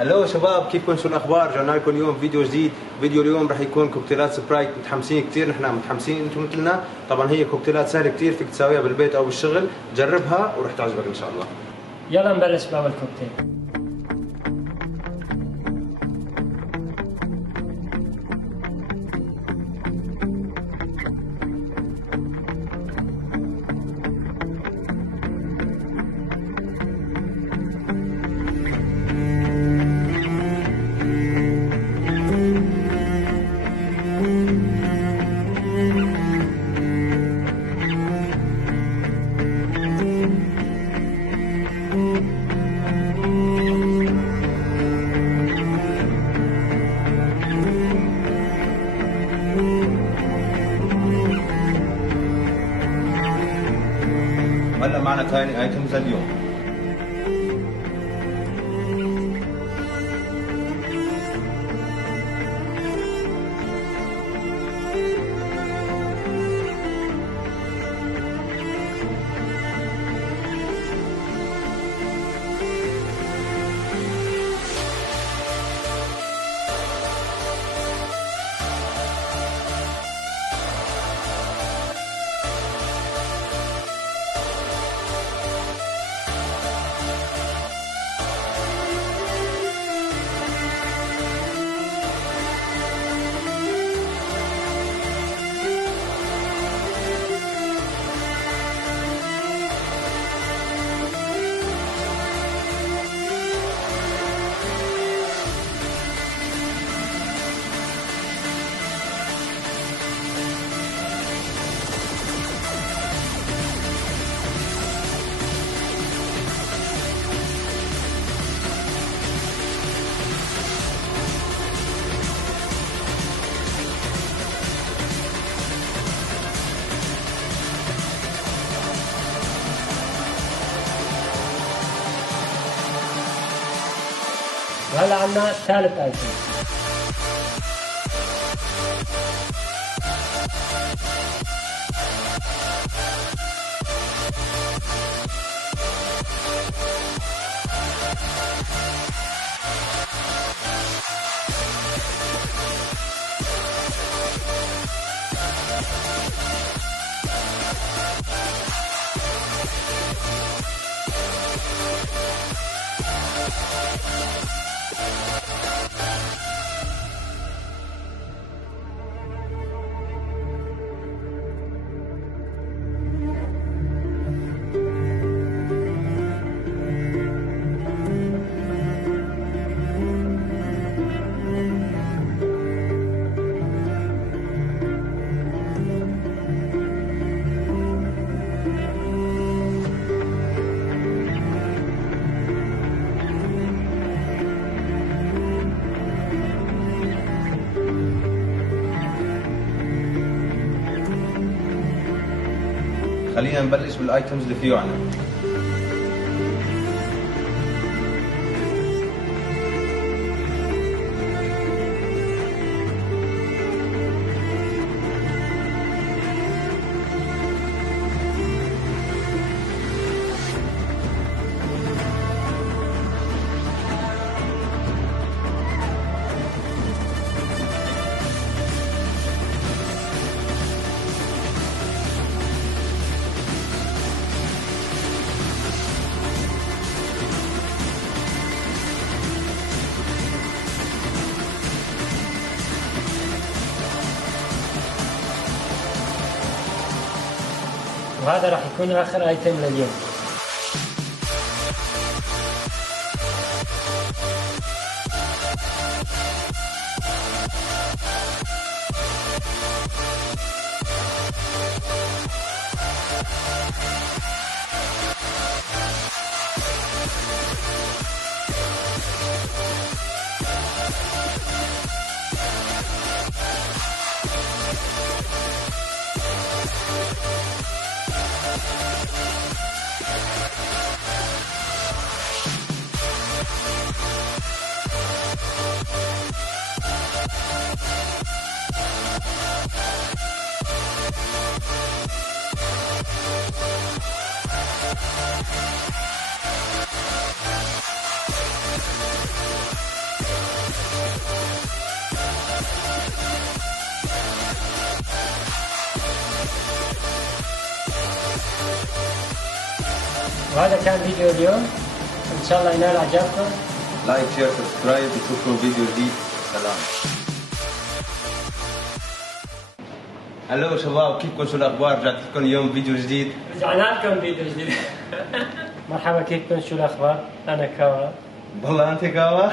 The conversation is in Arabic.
هلو شباب، كيفكم؟ شو الاخبار؟ رجعنا لكم اليوم فيديو جديد. فيديو اليوم رح يكون كوكتيلات سبرايت. متحمسين كثير، نحن متحمسين انتم مثلنا. طبعا هي كوكتيلات سهله كثير، فيك تساويها بالبيت او بالشغل. جربها ورح تعجبك ان شاء الله. يلا نبلش باول كوكتيل. هلا معنا ثاني ايتمز اليوم. وهلا عنا ثالث ايتم. خلينا نبلش بالايتمز اللي فيه عنا. وهذا راح يكون اخر ايتم لليوم. وهذا كان فيديو اليوم، ان شاء الله ينال اعجابكم. لايك شير سبسكرايب، نشوفكم فيديو جديد. سلام. هلو شباب، كيفكم؟ شو الاخبار؟ رجعت لكم اليوم فيديو جديد. رجعنا لكم فيديو جديد. مرحبا، كيفكم؟ شو الاخبار؟ انا كاوى. والله انت كاوى؟